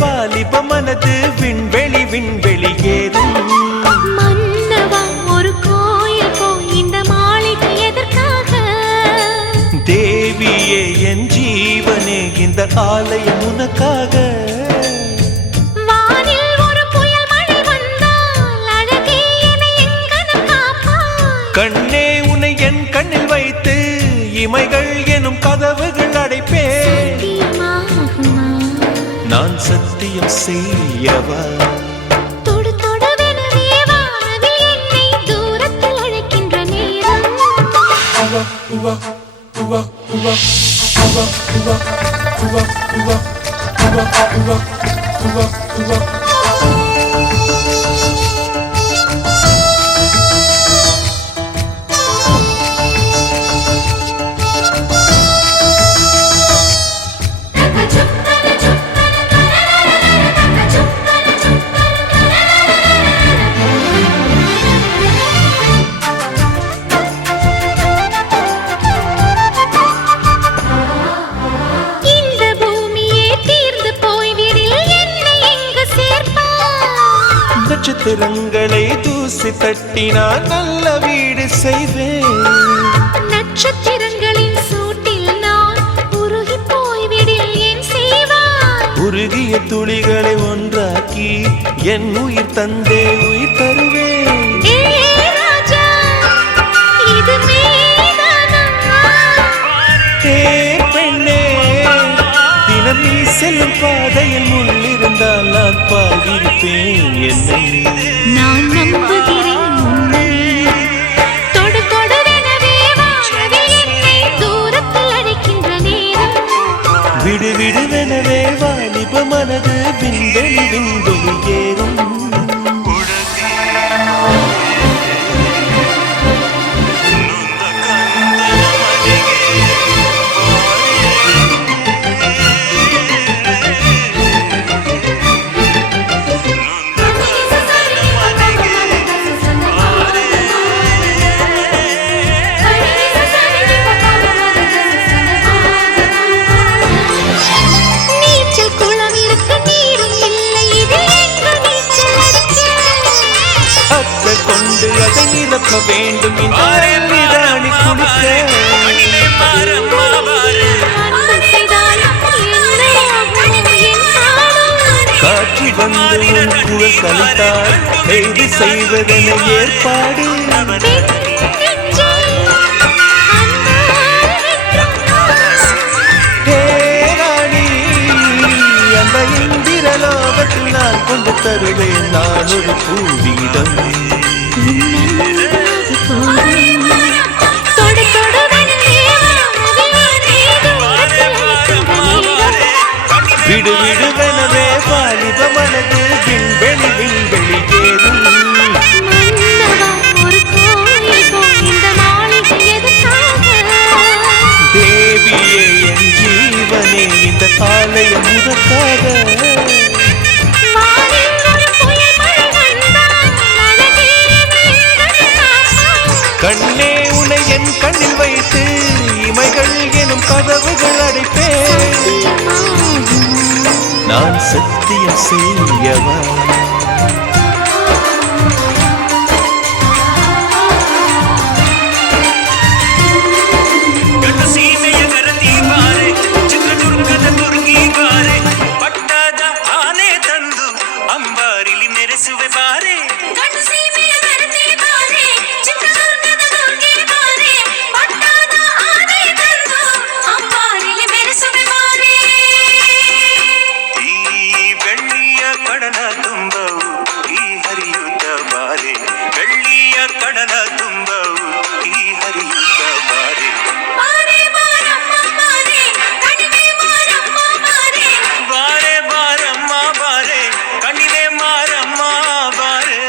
வாலிப மனது விண்வெளி விண்வெளி ஏறும். மன்னவா ஒரு கோயில் போய் இந்த மாளிகை எதற்காக? தேவியே என் ஜீவனே இந்த ஆலயம் உனக்காக. வானில் ஒரு புயல் மழை வந்தால் அழகே என்னை எங்கனம் காப்பாய். கண்ணே உன்னை என் கண்ணில் வைத்து இமைகள் எனும் கதவுகள் அடைப்பேன். சத்தியமாகுமா? நான் சத்தியம் செய்யவா? தொடு தொடுவெனவே வானவில் என்னை தூரத்தில் அழைக்கின்ற நேரம். இந்த பூமியே தீர்ந்து போய்விடில் என்னை எங்கு சேர்ப்பாய்? நட்சத்திரங்களை தூசி தட்டினால் நல்ல வீடு செய்வேன். நட்சத்திரங்களின் சூட்டில் நான் உருகி போய்விடில் என் செய்வாய்? உருகிய துளிகளை ஒன்றாக்கி என் உயிர் தந்தே உயிர் தருவேன். ஏ ராஜா, இது மெய்தானா? ஏ பெண்ணே, தினம் நீ செல்லும் பாதையில் முள்ளிருந்தால் நான் பாதிருப்பேன் என்னை. நான் நம்புகிறேன் உன்னை. தொடு தொடுவெனவே வானவில் என்னை தூரத்தில் அழைக்கின்ற நேரம். விடு விடுவெனவே வாலிப மனது விண்வெளி விண்வெளி ஏறும். நீச்சல் குளம் இருக்கு, நீரும் இல்லை, இது எங்கு நீச்சல் அடிக்க? அத்தை கொண்டு அதை நிரப்ப வேண்டும் இந்த ராணி குளிக்க. அன்பு செய்தாலும் என்னையாகும் என் நாடும். காட்சி வந்து உன் குழல் கலித்தால் கைது செய்வதென ஏற்பாடு. பெண் நெஞ்சை அன்பால் வென்றும் நான். ஹே ராணி, அந்த இந்திரலோகத்தில் நான் கொண்டு தருவேன் நான் ஒரு பூவீதம். அது போதும். தொடு தொடுவெனவே வானவில் என்னை தூரத்தில் அழைக்கின்ற நேரம். விடு விடுவெனவே வாலிப மனது விண்வெளி விண்வெளி ஏறும். மன்னவா ஒரு கோயில் போய் இந்த மாளிகை எதற்காக? தேவியே என் ஜீவனே இந்த ஆலயம் உனக்காக. வானில் ஒரு புயல் மழை வந்தால் அழகே என்னை எங்கனம் காப்பாய். கண்ணே உன்னை என் கண்ணில் வைத்து இமைகள் எனும் கதவுகள் அடைப்பேன். சத்தியமாகுமா? நான் சத்தியம் செய்யவா? ಗಂಡು ಸೀಮೆಯ ಗರತಿ ಬಾರೆ, ಚಿತ್ರದುರ್ಗದ ದುರ್ಗೆ ಬಾರೆ, ಪಟ್ಟದ ಆನೆ ತಂದು ಅಂಬಾರಿಲಿ ಮೆರೆಸುವೆ ಬಾರೆ. ಈ ಬೆಳ್ಳಿಯ ಕಡಲ ತುಂಬವು ಈ ಹರಿಯುತ್ತ ಬಾರೆ. ಬೆಳ್ಳಿಯ ಕಡಲ ತುಂಬವು ಈ ಹರಿಯುತ್ತ ಬಾರೆ. ಬಾರೆ ಬಾರಮ್ಮ ಬಾರೆ, ಕಣಿವೆ ಮಾರಮ್ಮ ಬಾರೆ. ಬಾರೆ ಬಾರಮ್ಮ ಬಾರೆ, ಕಣಿವೆ ಮಾರಮ್ಮ ಬಾರೆ.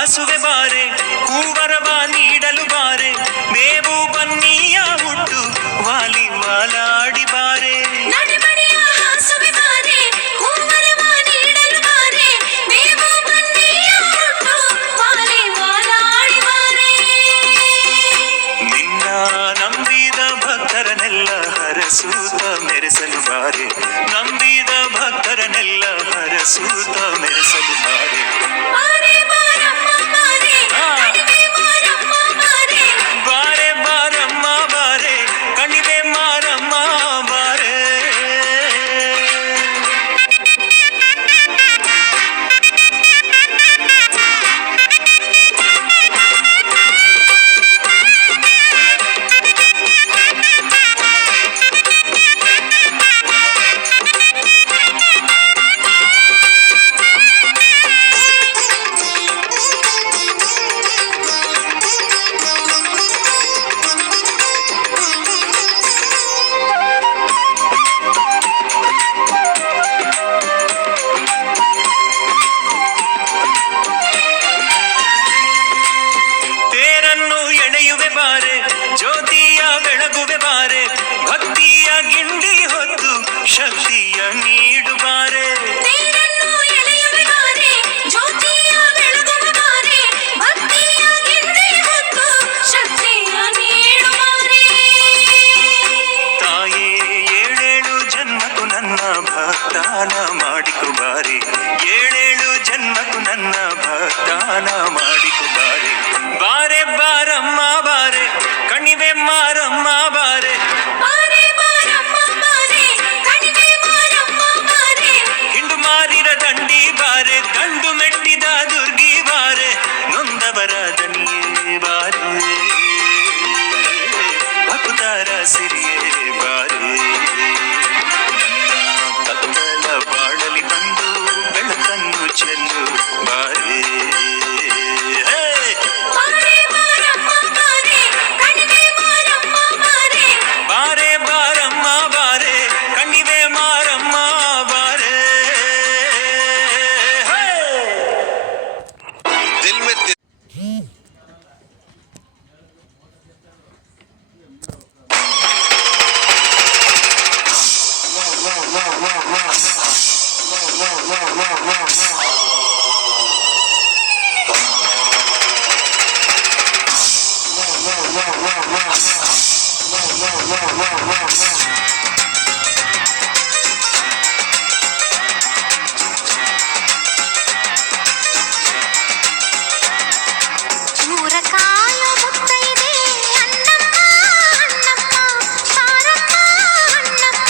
ಹಾಸುವೆ ಬಾರೆ ಹೂವರವ ನೀಡಲು ಬಾರೆ ಬೇವು ಬನ್ನಿಯ ಹುಟ್ಟು ವಾಲಿ ವಾಲಾಡಿ ಬಾರೆ ನಡಿಮಡಿಯ ಹಾಸುವೆ ಬಾರೆ ಹೂವರವ ನೀಡಲು ಬಾರೆ ಬೇವು ಬನ್ನಿಯ ಹುಟ್ಟು ವಾಲಿ ವಾಲಾಡಿ ಬಾರೆ ನಿನ್ನ ನಂಬಿದ ಭಕ್ತರನೆಲ್ಲ ಹರಸೂತ ಮೆರೆಸಲು ಬಾರೆ ನಂಬಿದ ಭಕ್ತರನೆಲ್ಲ ಹರಸೂತ ಮೆರೆಸಲು ಬಾರೆ ಬಾರೆ ಬಾರಮ್ಮ ಬಾರೆ ಕಣಿವೆ ಮಾರಮ್ಮ ಬಾರೆ ಬಾರೆ ಬಾರಮ್ಮ ಬಾರೆ ಕಣಿವೆ ಮಾರಮ್ಮ ಬಾರೆ ತೇರನ್ನು ಎಳೆಯುವೆ ಬಾರೆ ಜ್ಯೋತಿಯ ಬೆಳಗುವೆ ಬಾರೆ ಭಕ್ತಿಯ ಗಿಂಡಿ ಹೊತ್ತು ಶಕ್ತಿಯ ನೀಡು ಬಾರೆ ತೇರನ್ನು ಎಳೆಯುವೆ ಬಾರೆ ಜ್ಯೋತಿಯ ಬೆಳಗುವೆ ಬಾರೆ ಭಕ್ತಿಯ ಗಿಂಡಿ ಹೊತ್ತು ಶಕ್ತಿಯ ನೀಡು ಬಾರೆ ತಾಯೇ ಏಳೇಳು ಜನ್ಮಕ್ಕೂ ನನ್ನ ಭಕ್ತಾನ ಮಾಡಿಕೊ ಬಾರೆ ಏಳೇಳು ಜನ್ಮಕ್ಕೂ ನನ್ನ ಭಕ್ತಾನ ಮಾಡಿಕೊ ಬಾರೆ ಬಾರೆ ಬಾರಮ್ಮ ಬಾರೆ ಕಣಿವೆ ಮಾರಮ್ಮ ಬಾರೆ ಬಾರೆ ಬಾರಮ್ಮ ಬಾರೆ ಕಣಿವೆ ಮಾರಮ್ಮ ಬಾರೆ ಹಿಂಡು ಮಾರಿರ ದಂಡಿ ಬಾರೆ ಗಂಡು ಮೆಟ್ಟಿದ ದುರ್ಗಿ ಬಾರೆ ನೊಂದವರ ದನಿಯೇ ಬಾರೆ ಭಕ್ತರ ಸಿರಿಯೇ ಬಾರೆ ನನ್ನ ಕತ್ತಲ ಬಾಳಲಿ ಬಂದು ಬೆಳಕನ್ನು ಚೆಲ್ಲು ಬಾರೆ ಬಾರೆ ಬಾರಮ್ಮ ಬಾರೆ ಕಣಿವೆ ಮಾರಮ್ಮ ಬಾರೆ ಬಾರೆ ಬಾರಮ್ಮ ಬಾರೆ ಕಣಿವೆ ಮಾರಮ್ಮ ಬಾರೆ दिल में ಊರ ಕಾಯೋ ಮುತ್ತೈದೆ ಅಣ್ಣಮ್ಮ ಅಣ್ಣಮ್ಮ ಸಾರಮ್ಮ ಅಣ್ಣಮ್ಮ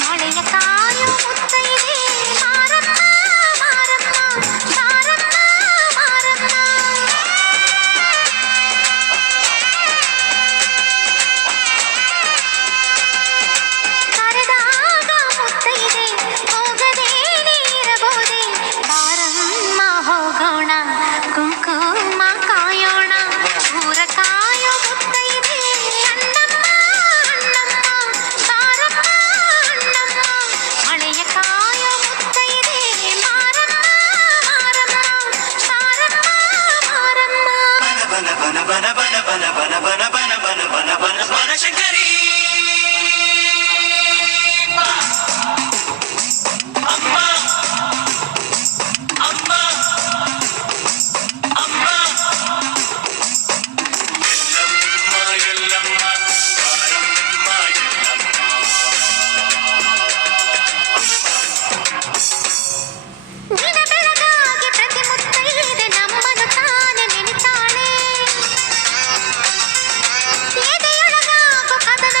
ಮಳೆಯ ಕಾಯೋ ಮುತ್ತೈದೆ ಮಾರಮ್ಮ ಮಾರಮ್ಮ ಸಾರಮ್ಮ ಮಾರಮ್ಮ ಕರೆದಾಗ ಮುತ್ತೈದೆ ಹೋಗದೆ ನೀರಬಹುದೇ ಬಾರಮ್ಮ ಹೋಗೋಣ ಕುಂಕುಮ ಕಾಯೋಣ ಊರ ಕಾಯೋ ಮುತ್ತೈದೆ ಅಣ್ಣಮ್ಮ ಅಣ್ಣಮ್ಮ ಸಾರಮ್ಮ ಅಣ್ಣಮ್ಮ ಮಳೆಯ ಕಾಯೋ ಮುತ್ತೈದೆ ಮಾರಮ್ಮ ಮಾರಮ್ಮ ಸಾರಮ್ಮ ಮಾರಮ್ಮ ಬನ ಬನ ಬನ ಬನ ಬನ ಬನ ಬನ ಬನ ಬನ ಬನ ಬನ ಬನ ಶಂಕರಿ ಅಮ್ಮ ಅಮ್ಮ ಅಮ್ಮ ಎಲ್ಲಮ್ಮ ಎಲ್ಲಮ್ಮ ಬಾರಮ್ಮ ಎಲ್ಲಮ್ಮ ದಿನ ಬೆಳಗಾಗಿ ಪ್ರತಿ ಮುತ್ತೈದೆ ನಮ್ಮನ್ನು ತಾನೆ ನೆನೆತಾಳೆ ಎದೆಯೊಳಗಾಗೋ ಕದನ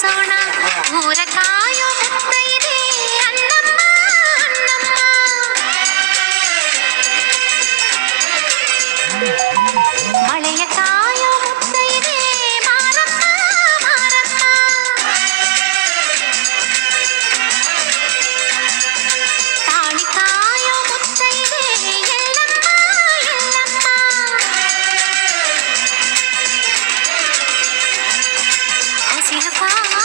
ಮುಡಿಸೋಣ ಊರ ಕಾಯೋ ಮುತ್ತೈದೆ ಅನ್ನಮ್ಮ ಅನ್ನಮ್ಮ ಮಳೆಯ ಕಾಯೋ ಮುತ್ತೈದೆ ಮಾರಮ್ಮ ಮಾರಮ್ಮ ತಾಳಿ ಕಾಯೋ ಮುತ್ತೈದೆ ಎಲ್ಲಮ್ಮ ಎಲ್ಲಮ್ಮ ಹಸಿರು ಕಾಯೋ